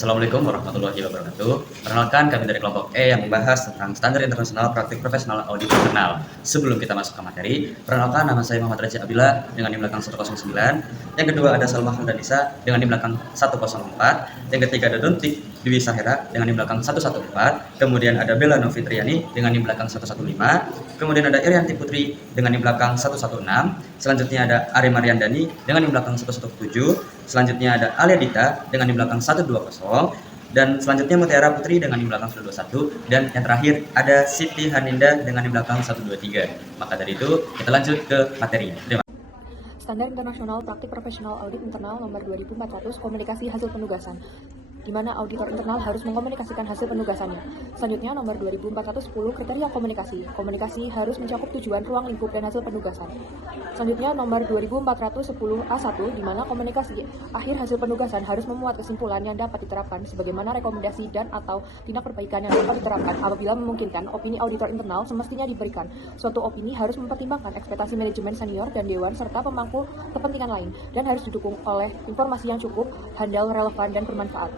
Assalamualaikum warahmatullahi wabarakatuh. Perkenalkan, kami dari kelompok E yang membahas tentang standar internasional praktik profesional audit internal. Sebelum kita masuk ke materi, perkenalkan, nama saya Muhammad Raja Abila dengan NIM belakang 109. Yang kedua ada Salma Hamdanisa dengan NIM belakang 104. Yang ketiga ada Dontik Dwi Sahera dengan NIM belakang 114. Kemudian ada Bella Novitriani dengan NIM belakang 115. Kemudian ada Irianti Putri dengan NIM belakang 116. Selanjutnya ada Ari Mariandani dengan NIM belakang 117. Selanjutnya ada Alia Dita dengan NIM belakang 120, dan selanjutnya Mutiara Putri dengan NIM belakang 121, dan yang terakhir ada Siti Haninda dengan NIM belakang 123. Maka dari itu kita lanjut ke materi. Terima kasih. Standar Internasional Praktik Profesional Audit Internal nomor 2400 Komunikasi Hasil Penugasan, di mana auditor internal harus mengkomunikasikan hasil penugasannya. Selanjutnya nomor 2410 Kriteria Komunikasi. Komunikasi harus mencakup tujuan, ruang lingkup, dan hasil penugasan. Selanjutnya nomor 2410 A1, di mana komunikasi akhir hasil penugasan harus memuat kesimpulan yang dapat diterapkan sebagaimana rekomendasi dan atau tindak perbaikan yang dapat diterapkan apabila memungkinkan. Opini auditor internal semestinya diberikan. Suatu opini harus mempertimbangkan ekspektasi manajemen senior dan dewan serta pemangku kepentingan lain, dan harus didukung oleh informasi yang cukup, handal, relevan, dan bermanfaat.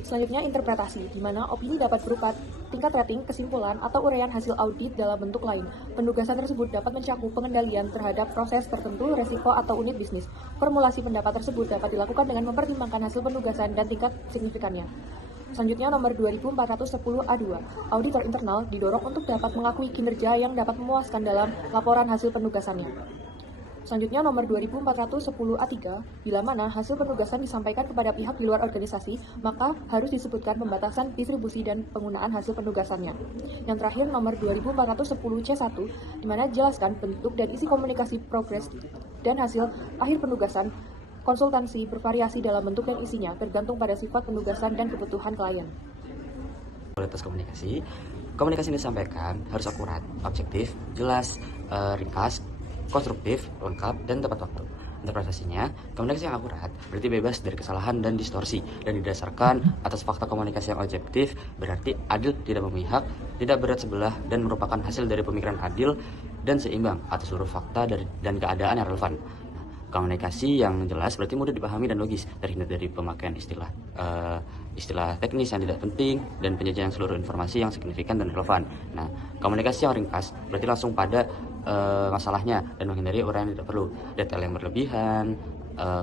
Selanjutnya interpretasi, di mana opini dapat berupa tingkat rating, kesimpulan, atau uraian hasil audit dalam bentuk lain. Penugasan tersebut dapat mencakup pengendalian terhadap proses tertentu, resiko, atau unit bisnis. Formulasi pendapat tersebut dapat dilakukan dengan mempertimbangkan hasil penugasan dan tingkat signifikannya. Selanjutnya nomor 2410 A2, auditor internal didorong untuk dapat mengakui kinerja yang dapat memuaskan dalam laporan hasil penugasannya. Selanjutnya nomor 2410 A3, bila mana hasil penugasan disampaikan kepada pihak di luar organisasi, maka harus disebutkan pembatasan distribusi dan penggunaan hasil penugasannya. Yang terakhir nomor 2410 C1, di mana jelaskan bentuk dan isi komunikasi progres dan hasil akhir penugasan. Konsultansi bervariasi dalam bentuk dan isinya, tergantung pada sifat penugasan dan kebutuhan klien. Kualitas komunikasi yang disampaikan harus akurat, objektif, jelas, ringkas, konstruktif, lengkap, dan tepat waktu. Interpretasinya, komunikasi yang akurat berarti bebas dari kesalahan dan distorsi, dan didasarkan atas fakta komunikasi yang objektif berarti adil, tidak memihak, tidak berat sebelah, dan merupakan hasil dari pemikiran adil dan seimbang atas seluruh fakta dan keadaan yang relevan. Komunikasi yang jelas berarti mudah dipahami dan logis, terhindar dari pemakaian istilah teknis yang tidak penting, dan penyajian seluruh informasi yang signifikan dan relevan. Nah, komunikasi yang ringkas berarti langsung pada masalahnya dan menghindari uraian yang tidak perlu, detail yang berlebihan,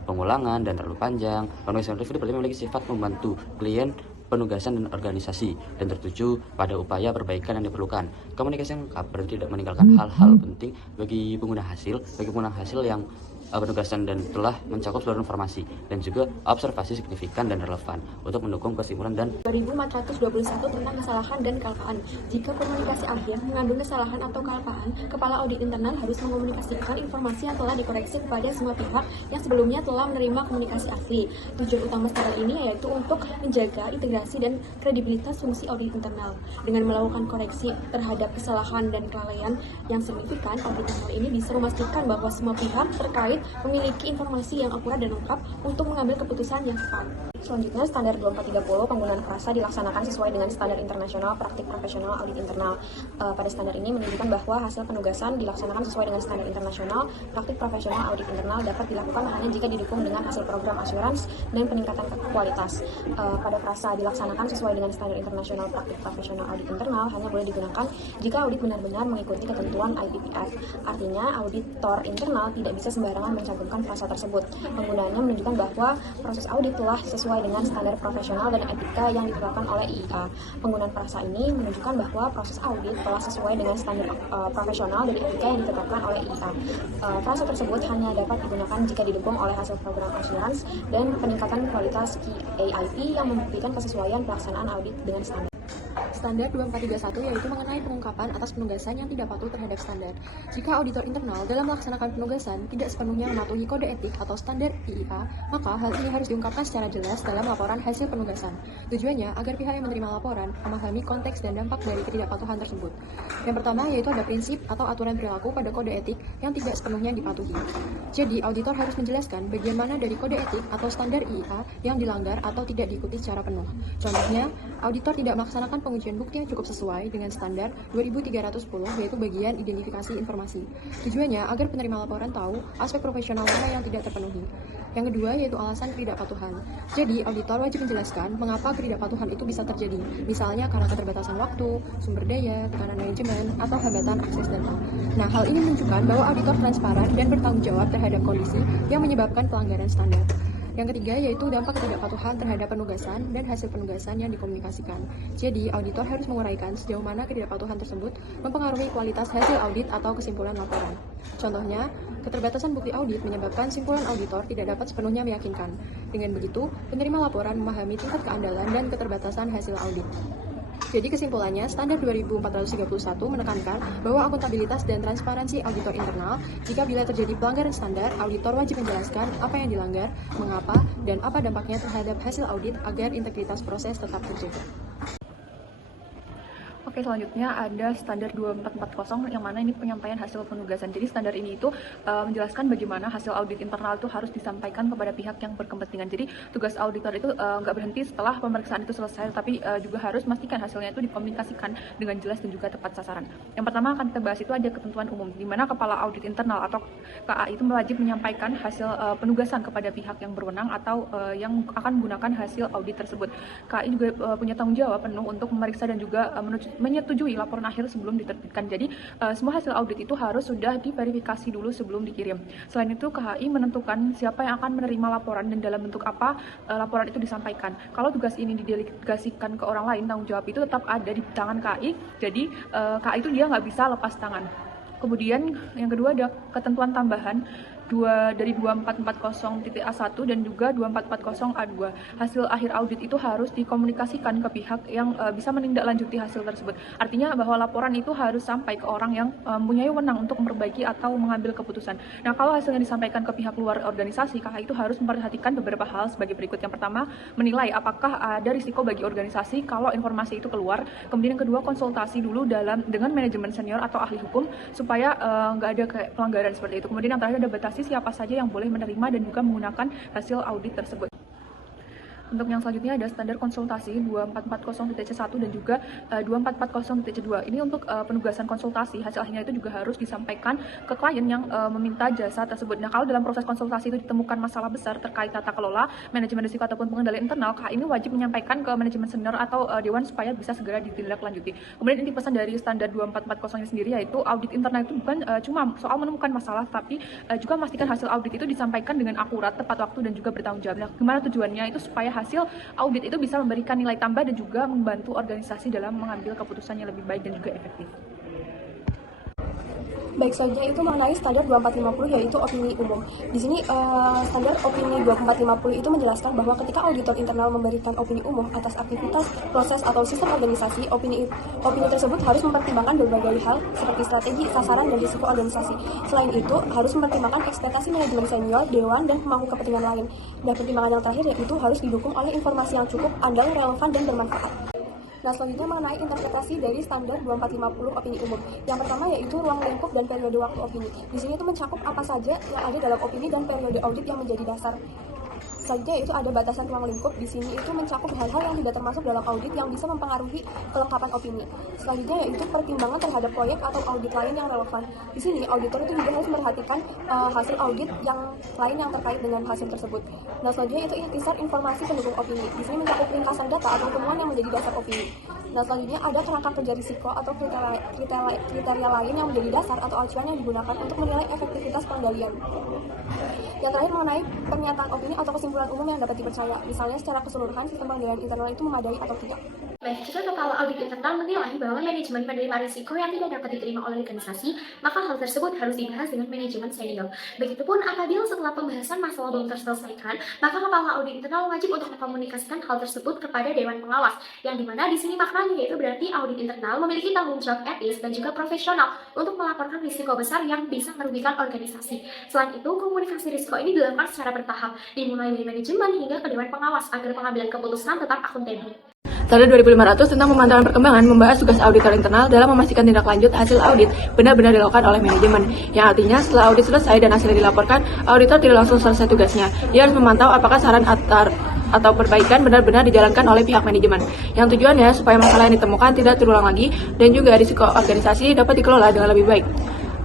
pengulangan dan terlalu panjang. Komunikasi yang review berarti memiliki sifat membantu klien, penugasan, dan organisasi, dan tertuju pada upaya perbaikan yang diperlukan. Komunikasi yang lengkap berarti tidak meninggalkan hal-hal penting bagi pengguna hasil yang penugasan dan telah mencakup seluruh informasi dan juga observasi signifikan dan relevan untuk mendukung kesimpulan dan 2421 tentang kesalahan dan kelupaan. Jika komunikasi akhir mengandung kesalahan atau kelupaan, kepala audit internal harus mengkomunikasikan informasi yang telah dikoreksi kepada semua pihak yang sebelumnya telah menerima komunikasi asli. Tujuan utama standar ini yaitu untuk menjaga integrasi dan kredibilitas fungsi audit internal. Dengan melakukan koreksi terhadap kesalahan dan kelalaian yang signifikan, audit internal ini bisa memastikan bahwa semua pihak terkait memiliki informasi yang akurat dan lengkap untuk mengambil keputusan yang tepat. Selanjutnya, standar 2430 penggunaan frasa dilaksanakan sesuai dengan standar internasional praktik profesional audit internal. Pada standar ini menunjukkan bahwa hasil penugasan dilaksanakan sesuai dengan standar internasional praktik profesional audit internal dapat dilakukan hanya jika didukung dengan hasil program assurance dan peningkatan kualitas. Pada frasa dilaksanakan sesuai dengan standar internasional praktik profesional audit internal hanya boleh digunakan jika audit benar-benar mengikuti ketentuan IPPF. Artinya, auditor internal tidak bisa sembarangan mencantumkan frasa tersebut. Penggunaannya menunjukkan bahwa proses audit telah sesuai dengan standar profesional dan etika yang ditetapkan oleh IIA. Penggunaan frasa ini menunjukkan bahwa proses audit telah sesuai dengan standar profesional dan etika yang ditetapkan oleh IIA. Frasa tersebut hanya dapat digunakan jika didukung oleh hasil program assurance dan peningkatan kualitas KAIP yang membuktikan kesesuaian pelaksanaan audit dengan standar. Standar 2431 yaitu mengenai pengungkapan atas penugasan yang tidak patuh terhadap standar. Jika auditor internal dalam melaksanakan penugasan tidak sepenuhnya mematuhi kode etik atau standar IIA, maka hal ini harus diungkapkan secara jelas dalam laporan hasil penugasan. Tujuannya agar pihak yang menerima laporan memahami konteks dan dampak dari ketidakpatuhan tersebut. Yang pertama yaitu ada prinsip atau aturan perilaku pada kode etik yang tidak sepenuhnya dipatuhi. Jadi, auditor harus menjelaskan bagian mana dari kode etik atau standar IIA yang dilanggar atau tidak diikuti secara penuh. Contohnya, auditor tidak melaksanakan pengujian penyajian bukti yang cukup sesuai dengan standar 2310, yaitu bagian identifikasi informasi. Tujuannya agar penerima laporan tahu aspek profesional mana yang tidak terpenuhi. Yang kedua yaitu alasan ketidakpatuhan. Jadi, auditor wajib menjelaskan mengapa ketidakpatuhan itu bisa terjadi, misalnya karena keterbatasan waktu, sumber daya, tekanan manajemen, atau hambatan akses data. Nah, hal ini menunjukkan bahwa auditor transparan dan bertanggung jawab terhadap kondisi yang menyebabkan pelanggaran standar. Yang ketiga yaitu dampak ketidakpatuhan terhadap penugasan dan hasil penugasan yang dikomunikasikan. Jadi, auditor harus menguraikan sejauh mana ketidakpatuhan tersebut mempengaruhi kualitas hasil audit atau kesimpulan laporan. Contohnya, keterbatasan bukti audit menyebabkan simpulan auditor tidak dapat sepenuhnya meyakinkan. Dengan begitu, penerima laporan memahami tingkat keandalan dan keterbatasan hasil audit. Jadi kesimpulannya, standar 2431 menekankan bahwa akuntabilitas dan transparansi auditor internal, jika bila terjadi pelanggaran standar, auditor wajib menjelaskan apa yang dilanggar, mengapa, dan apa dampaknya terhadap hasil audit agar integritas proses tetap terjaga. Oke, selanjutnya ada standar 2440 yang mana ini penyampaian hasil penugasan. Jadi standar ini itu menjelaskan bagaimana hasil audit internal itu harus disampaikan kepada pihak yang berkepentingan. Jadi tugas auditor itu nggak berhenti setelah pemeriksaan itu selesai, tapi juga harus memastikan hasilnya itu dikomunikasikan dengan jelas dan juga tepat sasaran. Yang pertama akan kita bahas itu ada ketentuan umum, di mana kepala audit internal atau KA itu wajib menyampaikan hasil penugasan kepada pihak yang berwenang atau yang akan menggunakan hasil audit tersebut. KAI juga punya tanggung jawab penuh untuk memeriksa dan juga menyetujui laporan akhir sebelum diterbitkan. Jadi semua hasil audit itu harus sudah diverifikasi dulu sebelum dikirim. Selain itu KHI menentukan siapa yang akan menerima laporan dan dalam bentuk apa laporan itu disampaikan. Kalau tugas ini didelegasikan ke orang lain, tanggung jawab itu tetap ada di tangan KHI. Jadi KHI itu dia nggak bisa lepas tangan. Kemudian yang kedua ada ketentuan tambahan dari 2440.A1 dan juga 2440A2. Hasil akhir audit itu harus dikomunikasikan ke pihak yang bisa menindaklanjuti hasil tersebut. Artinya bahwa laporan itu harus sampai ke orang yang mempunyai wewenang untuk memperbaiki atau mengambil keputusan. Nah, kalau hasilnya disampaikan ke pihak luar organisasi, KHI itu harus memperhatikan beberapa hal sebagai berikut. Yang pertama, menilai apakah ada risiko bagi organisasi kalau informasi itu keluar. Kemudian yang kedua, konsultasi dulu dengan manajemen senior atau ahli hukum supaya nggak ada kayak pelanggaran seperti itu. Kemudian yang terakhir ada batasi siapa saja yang boleh menerima dan juga menggunakan hasil audit tersebut. Untuk yang selanjutnya ada standar konsultasi 2440.C1 dan juga 2440.C2. Ini untuk penugasan konsultasi, hasil akhirnya itu juga harus disampaikan ke klien yang meminta jasa tersebut. Nah, kalau dalam proses konsultasi itu ditemukan masalah besar terkait tata kelola, manajemen risiko ataupun pengendalian internal, ini wajib menyampaikan ke manajemen senior atau dewan supaya bisa segera ditindaklanjuti. Kemudian inti pesan dari standar 2440 ini sendiri yaitu audit internal itu bukan cuma soal menemukan masalah, tapi juga memastikan hasil audit itu disampaikan dengan akurat, tepat waktu dan juga bertanggung jawab. Nah, gimana tujuannya? Itu supaya hasil audit itu bisa memberikan nilai tambah dan juga membantu organisasi dalam mengambil keputusan yang lebih baik dan juga efektif. Baik, selanjutnya itu mengenai standar 2450 yaitu opini umum. Di sini standar opini 2450 itu menjelaskan bahwa ketika auditor internal memberikan opini umum atas aktivitas, proses atau sistem organisasi, opini tersebut harus mempertimbangkan berbagai hal seperti strategi, sasaran, dan risiko organisasi. Selain itu, harus mempertimbangkan ekspektasi manajemen senior, dewan, dan pemangku kepentingan lain. Dan pertimbangan yang terakhir yaitu harus didukung oleh informasi yang cukup, andal, relevan, dan bermanfaat. Nah, selanjutnya mengenai interpretasi dari standar 2450 opini umum. Yang pertama yaitu ruang lingkup dan periode waktu opini. Di sini itu mencakup apa saja yang ada dalam opini dan periode audit yang menjadi dasar. Selanjutnya itu ada batasan ruang lingkup. Di sini itu mencakup hal-hal yang tidak termasuk dalam audit yang bisa mempengaruhi kelengkapan opini. Selanjutnya yaitu pertimbangan terhadap proyek atau audit lain yang relevan. Di sini auditor itu juga harus memperhatikan hasil audit yang lain yang terkait dengan hasil tersebut. Nah, selanjutnya itu ikhtisar informasi pendukung opini. Di sini mencakup ringkasan data atau temuan yang menjadi dasar opini. Nah, selanjutnya ada kerangka kerja risiko atau kriteria lain yang menjadi dasar atau acuan yang digunakan untuk menilai efektivitas pengendalian. Yang terakhir mengenai pernyataan opini atau kesimpulan umum yang dapat dipercaya, misalnya secara keseluruhan sistem pengendalian internal itu memadai atau tidak. Baik, jika kepala audit internal menilai bahwa manajemen menerima risiko yang tidak dapat diterima oleh organisasi, maka hal tersebut harus dibahas dengan manajemen senior. Begitupun apabila setelah pembahasan masalah belum terselesaikan, maka kepala audit internal wajib untuk mengkomunikasikan hal tersebut kepada dewan pengawas, yang dimana di sini maknanya yaitu berarti audit internal memiliki tanggung jawab etis dan juga profesional untuk melaporkan risiko besar yang bisa merugikan organisasi. Selain itu, komunikasi risiko ini dilakukan secara bertahap, dimulai dari manajemen hingga ke dewan pengawas agar pengambilan keputusan tetap akuntabel. Standar 2500 tentang pemantauan perkembangan membahas tugas auditor internal dalam memastikan tindak lanjut hasil audit benar-benar dilakukan oleh manajemen. Yang artinya setelah audit selesai dan hasilnya dilaporkan, auditor tidak langsung selesai tugasnya. Dia harus memantau apakah saran atau perbaikan benar-benar dijalankan oleh pihak manajemen. Yang tujuannya supaya masalah yang ditemukan tidak terulang lagi dan juga risiko organisasi dapat dikelola dengan lebih baik.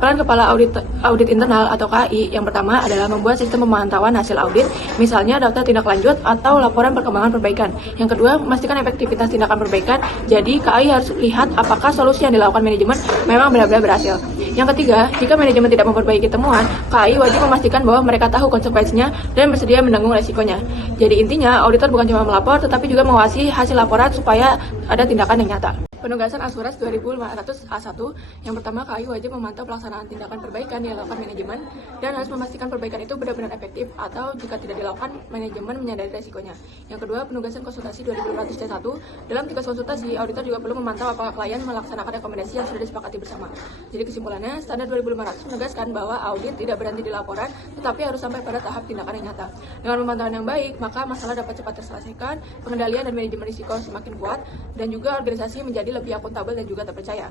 Peran Kepala Audit Internal atau KAI yang pertama adalah membuat sistem pemantauan hasil audit, misalnya daftar tindak lanjut atau laporan perkembangan perbaikan. Yang kedua, memastikan efektivitas tindakan perbaikan, jadi KAI harus lihat apakah solusi yang dilakukan manajemen memang benar-benar berhasil. Yang ketiga, jika manajemen tidak memperbaiki temuan, KAI wajib memastikan bahwa mereka tahu konsekuensinya dan bersedia menanggung resikonya. Jadi intinya, auditor bukan cuma melapor, tetapi juga mengawasi hasil laporan supaya ada tindakan yang nyata. Penugasan Asuras 2500 A1, yang pertama KAI wajib memantau pelaksanaan tindakan perbaikan yang dilakukan manajemen dan harus memastikan perbaikan itu benar-benar efektif atau jika tidak dilakukan, manajemen menyadari resikonya. Yang kedua, penugasan konsultasi 2500 C1, dalam tugas konsultasi, auditor juga perlu memantau apakah klien melaksanakan rekomendasi yang sudah disepakati bersama. Jadi kesimpulannya, standar 2500 menegaskan bahwa audit tidak berhenti di laporan, tetapi harus sampai pada tahap tindakan yang nyata. Dengan pemantauan yang baik, maka masalah dapat cepat terselesaikan, pengendalian dan manajemen risiko semakin kuat, dan juga organisasi menjadi lebih akuntabel dan juga terpercaya.